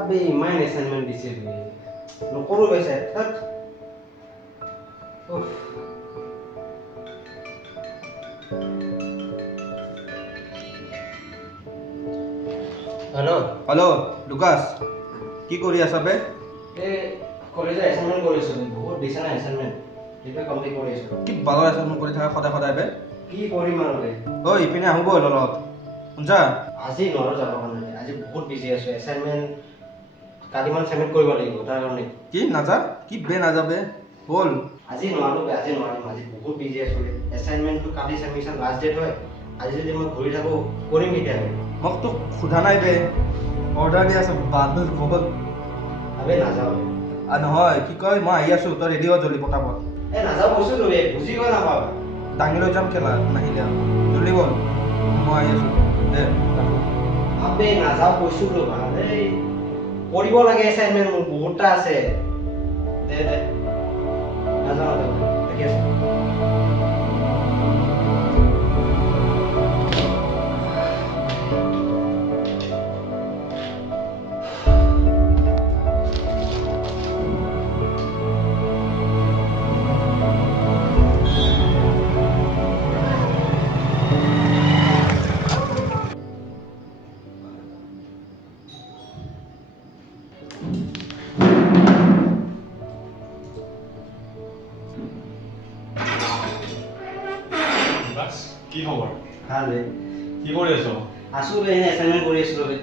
আবে ইমান এসাইনমেন্ট দিছে বে নকৰো বেছে থাক উফ हेलो लुकास কি কৰি আছা বে এ কলেজে এসাইনমেন্ট কৰিছো বহুত দিছে না এসাইনমেন্ট এটা কমপ্লিট কৰি আছো কি বালৰ এসাইনমেন্ট কৰি থাকা সদায় সদায় বে কি কৰিম আৰু বে ঐ ইপিনে আহো বল অলপ শুনছা আজি নৰো যাব কাৰণে আজি বহুত বিজি আছো এসাইনমেন্ট কালিমান সাবমিট কৰিব লাগিব তাৰ কাৰণে কি নাযা কি বে নাযাবে বল আজি নোৱাৰো বে আজি নোৱাৰিম আজি বহুত বিজি আছো এসাইনমেন্টটো কালি সাবমিশন লাষ্ট ডেট হয় আজি যদি মই ঘূৰি থাকো কৰিম কেতিয়া মোক তো খুদা নাই বে অৰ্ডাৰ দি আছে বান্দৰ বহুত আবে নাযাও নহয় কি কয় মই আহি আছো তই ৰেডি হ জলদি পটাপট এ নাযাও কৈছো বে বুজি গৈ নাপাও দাঙি লৈ যাম খেলা নাহিলে জলদি বল মই আহি আছো দে আবে নাযাও কৈছো তো ভাই কৰিব লাগে এসাইনমেন্ট মোৰ বহুতটা আছে দে দে নাযাও দেখি আছো কি খবৰ ভাল বে কি কৰি আছ আছো বে এনে এসাইনমেন্ট কৰি আছো বে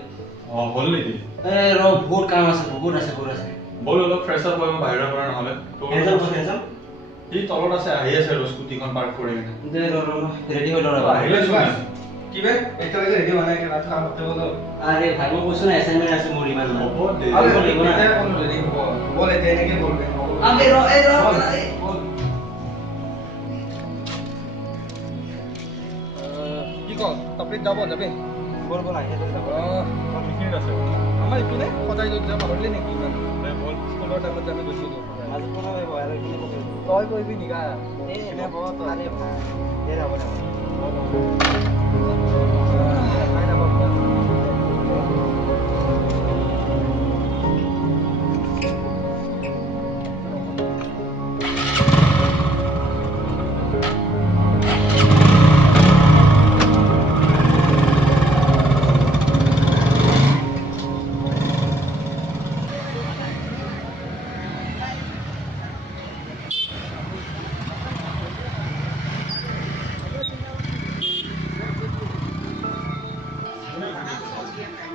হ'ল নেকি এ ৰ বহুত কাম আছে বহুত আছে বল অলপ ফ্ৰেছ আপ হৈ বাহিৰৰ পৰা নহ'লে টেনচন সি তলত আছে আহি আছে আৰু স্কুটিখন পাৰ্ক কৰি কিনে দে ৰ ৰেডি হৈ ৰ আহিলে চোন কি বে এতিয়ালৈকে ৰেডি হোৱা নাই কেলা কাম হতে বল আৰে ভাই মই কৈছো না এসাইনমেন্ট আছে মোৰ ইমান হ'ব দে আৰে এতিয়া কোন ৰেডি হ'ব বল এতিয়া এনেকে বলবে আবে ৰ কি কল তপৰিত যাব যাবি বল বল আহি আছে মিটিং আছে আমাৰ ইপিনে সদায় য'ত যাম পাহৰিলি নেকি ইমান বল স্কুলৰ টাইমত আমি গৈছিলোঁ আজি কোন আহিব আৰু কোনে কবি তই কৰিবি নিকা এই এনে বহুত আৰে ভাই দে যাব দে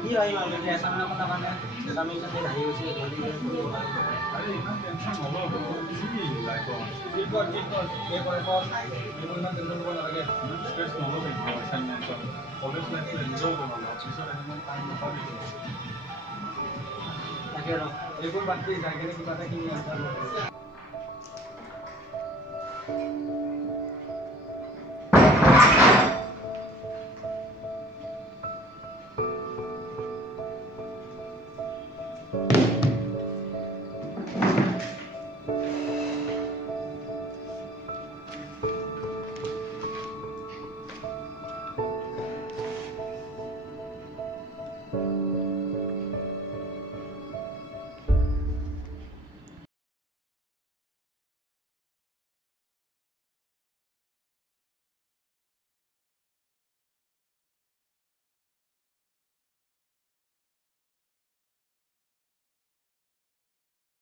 কি হয় মানে এসাইনমেন্ট কথা মানে এসাইনমেন্ট দে আহি গৈছে জলদি আৰে ইমান টেনচন নল'ব কি লাইফত এই কৰ এই ইমান টেনচন ল'ব নালাগে ষ্ট্ৰেছ নল'ব এছাইনমেণ্টৰ কলেজ লাইফটো এনজয় কৰিব পিছত এনেকৈ টাইম নাপাবি তাকে ৰ এইবোৰ বাদ দি যাই কিনে কিবা এটা কিনি আনিব